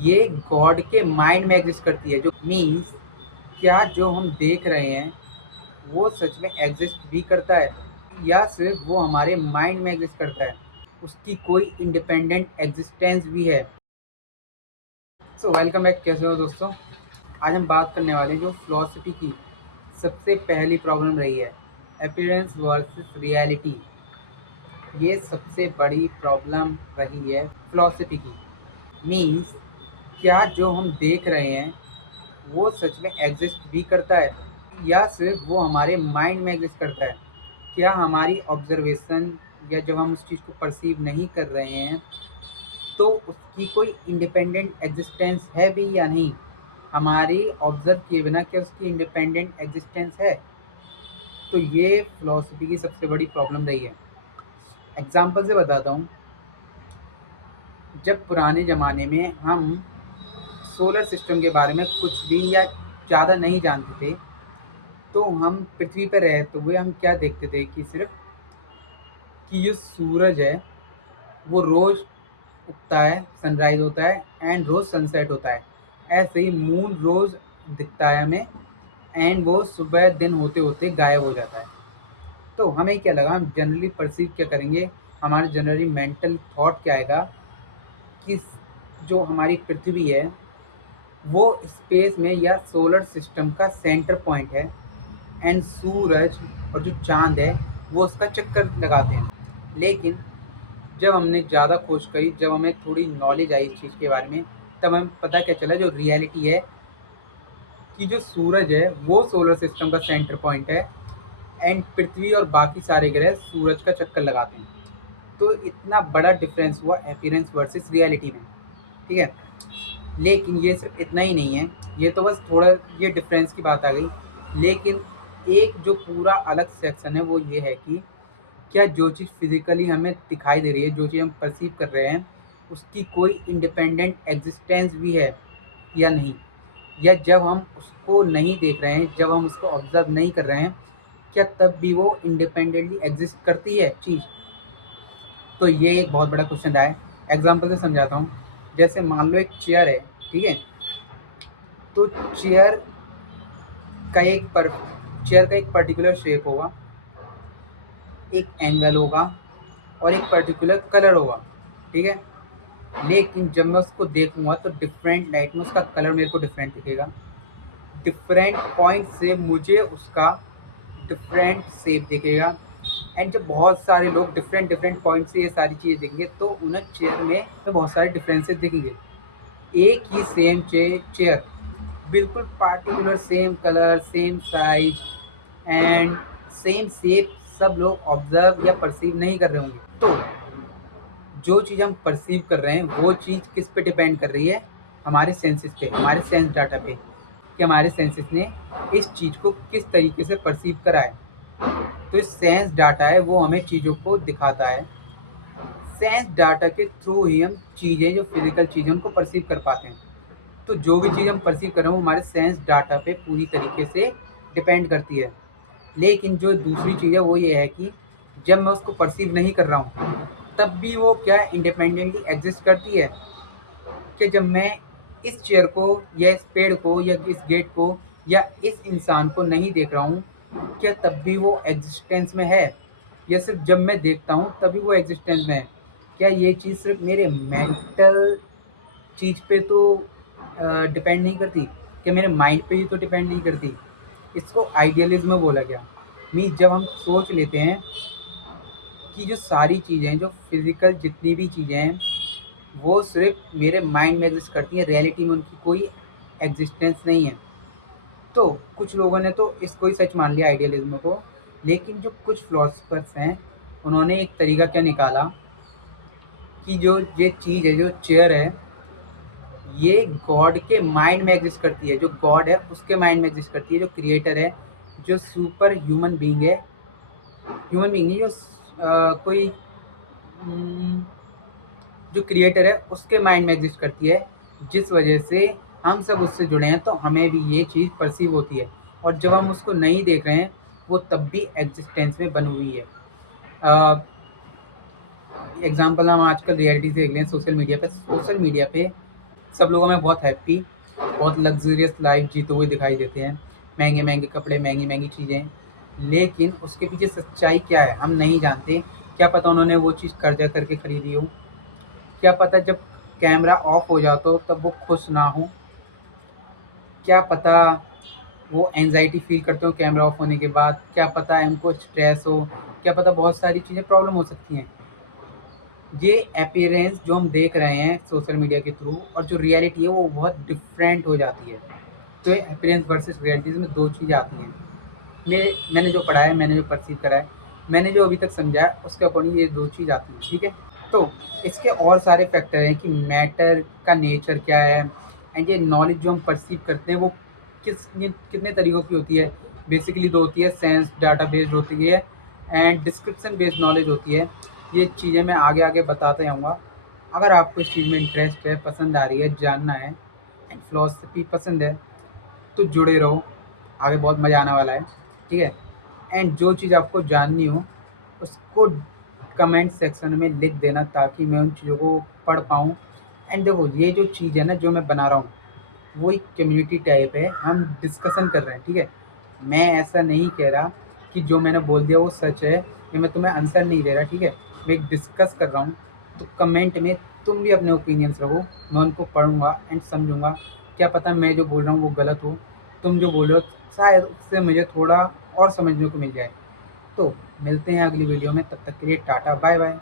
ये गॉड के माइंड में एग्जिस्ट करती है, जो मीन्स क्या जो हम देख रहे हैं वो सच में एग्जिस्ट भी करता है या सिर्फ वो हमारे माइंड में एग्जिस्ट करता है, उसकी कोई इंडिपेंडेंट एग्जिस्टेंस भी है। सो वेलकम बैक, कैसे हो दोस्तों। आज हम बात करने वाले हैं जो फिलॉसफी की सबसे पहली प्रॉब्लम रही है, अपीयरेंस वर्सेस रियलिटी। ये सबसे बड़ी प्रॉब्लम रही है फिलॉसफी की। मीन्स क्या जो हम देख रहे हैं वो सच में एग्जिस्ट भी करता है या सिर्फ वो हमारे माइंड में एग्जिस्ट करता है। क्या हमारी ऑब्जर्वेशन या जब हम उस चीज़ को परसीव नहीं कर रहे हैं तो उसकी कोई इंडिपेंडेंट एग्जिस्टेंस है भी या नहीं। हमारी ऑब्जर्व किए बिना क्या उसकी इंडिपेंडेंट एग्जिस्टेंस है। तो ये फिलॉसफी की सबसे बड़ी प्रॉब्लम रही है। एग्जाम्पल से बताता हूँ। जब पुराने ज़माने में हम सोलर सिस्टम के बारे में कुछ भी या ज़्यादा नहीं जानते थे, तो हम पृथ्वी पर रहते हुए हम क्या देखते थे कि सिर्फ कि जो सूरज है वो रोज़ उगता है, सनराइज होता है एंड रोज़ सनसेट होता है। ऐसे ही मून रोज़ दिखता है हमें एंड वो सुबह दिन होते होते गायब हो जाता है। तो हमें क्या लगा, हम जनरली परसीव क्या करेंगे, हमारे जनरली मेंटल थॉट क्या आएगा कि जो हमारी पृथ्वी है वो स्पेस में या सोलर सिस्टम का सेंटर पॉइंट है एंड सूरज और जो चांद है वो उसका चक्कर लगाते हैं। लेकिन जब हमने ज़्यादा खोज करी, जब हमें थोड़ी नॉलेज आई इस चीज़ के बारे में, तब हमें पता क्या चला, जो रियलिटी है कि जो सूरज है वो सोलर सिस्टम का सेंटर पॉइंट है एंड पृथ्वी और बाकी सारे ग्रह सूरज का चक्कर लगाते हैं। तो इतना बड़ा डिफरेंस हुआ अपीयरेंस वर्सेस रियलिटी में। ठीक है, लेकिन ये सिर्फ इतना ही नहीं है, ये तो बस थोड़ा ये डिफरेंस की बात आ गई। लेकिन एक जो पूरा अलग सेक्शन है वो ये है कि क्या जो चीज़ फिज़िकली हमें दिखाई दे रही है, जो चीज़ हम परसीव कर रहे हैं, उसकी कोई इंडिपेंडेंट एग्जिस्टेंस भी है या नहीं। या जब हम उसको नहीं देख रहे हैं, जब हम उसको ऑब्जर्व नहीं कर रहे हैं, क्या तब भी वो इंडिपेंडेंटली एग्जिस्ट करती है चीज़। तो ये एक बहुत बड़ा क्वेश्चन रहा है। एग्जाम्पल से समझाता हूँ। जैसे मान लो एक चेयर है, ठीक है। तो चेयर का एक पर्टिकुलर शेप होगा, एक एंगल होगा और एक पर्टिकुलर कलर होगा, ठीक है। लेकिन जब मैं उसको देखूंगा तो डिफरेंट लाइट में उसका कलर मेरे को डिफरेंट दिखेगा। डिफरेंट पॉइंट से मुझे उसका डिफरेंट शेप दिखेगा एंड जब बहुत सारे लोग डिफरेंट डिफरेंट पॉइंट से ये सारी चीज़ें देखेंगे तो उन्हें चेयर में बहुत सारे डिफरेंसेस दिखेंगे। एक ही सेम चेयर, बिल्कुल particular same colour, same size and same shape, सब लोग ऑब्जर्व या परसीव नहीं कर रहे होंगे। तो जो चीज़ हम परसीव कर रहे हैं वो चीज़ किस पे डिपेंड कर रही है, हमारे सेंसेस पे, हमारे सेंस डाटा पे, कि हमारे सेंसेस ने इस चीज़ को किस तरीके से परसीव करा है। तो इस सेंस डाटा है वो हमें चीज़ों को दिखाता है। सेंस डाटा के थ्रू ही हम चीज़ें, जो फिजिकल चीज़ें, उनको परसीव कर पाते हैं। तो जो भी चीज़ हम परसीव कर रहे हैं वो हमारे सेंस डाटा पे पूरी तरीके से डिपेंड करती है। लेकिन जो दूसरी चीज़ है वो ये है कि जब मैं उसको परसीव नहीं कर रहा हूँ तब भी वो क्या इंडिपेंडेंटली एग्जिस्ट करती है। कि जब मैं इस चेयर को या इस पेड़ को या इस गेट को या इस इंसान को नहीं देख रहा हूँ, क्या तब भी वो एग्जिस्टेंस में है, या सिर्फ जब मैं देखता हूँ तभी वो एग्जिस्टेंस में है। क्या ये चीज़ सिर्फ मेरे मेंटल चीज़ पे तो डिपेंड नहीं करती, क्या मेरे माइंड पे ही तो डिपेंड नहीं करती। इसको आइडियलिज्म बोला गया। मीन्स जब हम सोच लेते हैं कि जो सारी चीज़ें, जो फिज़िकल जितनी भी चीज़ें हैं वो सिर्फ मेरे माइंड में एग्जिस्ट करती हैं, रियलिटी में उनकी कोई एग्जिस्टेंस नहीं है। तो कुछ लोगों ने तो इसको ही सच मान लिया, आइडियलिज्म को। लेकिन जो कुछ फिलोसफर्स हैं उन्होंने एक तरीका क्या निकाला कि जो ये चीज़ है, जो चेयर है, ये गॉड के माइंड में एग्जिस्ट करती है। जो गॉड है उसके माइंड में एग्जिस्ट करती है। जो क्रिएटर है, जो सुपर ह्यूमन बीइंग है, ह्यूमन बीइंग नहीं, जो कोई जो क्रिएटर है उसके माइंड में एग्जिस्ट करती है। जिस वजह से हम सब उससे जुड़े हैं तो हमें भी ये चीज़ परसीव होती है। और जब हम उसको नहीं देख रहे हैं वो तब भी एग्जिस्टेंस में बनी हुई है। एग्जाम्पल हम आजकल रियलिटी से देख लें। सोशल मीडिया पे सब लोग हमें बहुत हैप्पी, बहुत लग्ज़रियस लाइफ जीते हुए दिखाई देते हैं, महँगे-महँगे कपड़े, महँगी-महँगी चीज़ें, लेकिन उसके पीछे सच्चाई क्या है हम नहीं जानते। क्या पता उन्होंने वो चीज़ कर्ज़ा करके खरीदी हो, क्या पता जब कैमरा ऑफ हो जाता हो तब वो खुश ना हों, क्या पता वो एंग्ज़ायटी फ़ील करते हो कैमरा ऑफ होने के बाद, क्या पता उनको स्ट्रेस हो, क्या पता बहुत सारी चीज़ें प्रॉब्लम हो सकती हैं। ये अपीयरेंस जो हम देख रहे हैं सोशल मीडिया के थ्रू और जो रियलिटी है वो बहुत डिफरेंट हो जाती है। तो ये अपीयरेंस वर्सेस रियलिटीज़ में 2 चीज़ें आती हैं। मैंने जो पढ़ा है, मैंने जो परसीव करा है, मैंने जो अभी तक समझा है उसके अकॉर्डिंग ये 2 चीज़ आती हैं, ठीक है? तो इसके और सारे फैक्टर हैं कि मैटर का नेचर क्या है एंड ये नॉलेज जो हम परसीव करते हैं वो कितने तरीक़ों की होती है। बेसिकली 2 होती है, सेंस डाटा बेस्ड होती है एंड डिस्क्रिप्शन बेस्ड नॉलेज होती है। ये चीज़ें मैं आगे-आगे बताते जाऊँगा। अगर आपको इस चीज़ में इंटरेस्ट है, पसंद आ रही है, जानना है एंड फिलॉसफी पसंद है तो जुड़े रहो, आगे बहुत मज़ा आने वाला है, ठीक है? एंड जो चीज़ आपको जाननी हो उसको कमेंट सेक्शन में लिख देना ताकि मैं उन चीज़ों को पढ़ पाऊँ। एंड देखो ये जो चीज़ है ना जो मैं बना रहा हूँ, वो एक कम्युनिटी टाइप है, हम डिस्कशन कर रहे हैं, ठीक है? मैं ऐसा नहीं कह रहा कि जो मैंने बोल दिया वो सच है या मैं तुम्हें आंसर नहीं दे रहा, ठीक है? मैं एक डिस्कस कर रहा हूँ, तो कमेंट में तुम भी अपने ओपिनियंस रखो, मैं उनको पढ़ूँगा एंड समझूँगा। क्या पता मैं जो बोल रहा हूँ वो गलत हो, तुम जो बोल रहे हो शायद उससे मुझे थोड़ा और समझने को मिल जाए। तो मिलते हैं अगली वीडियो में, तब तक के लिए टाटा बाय बाय।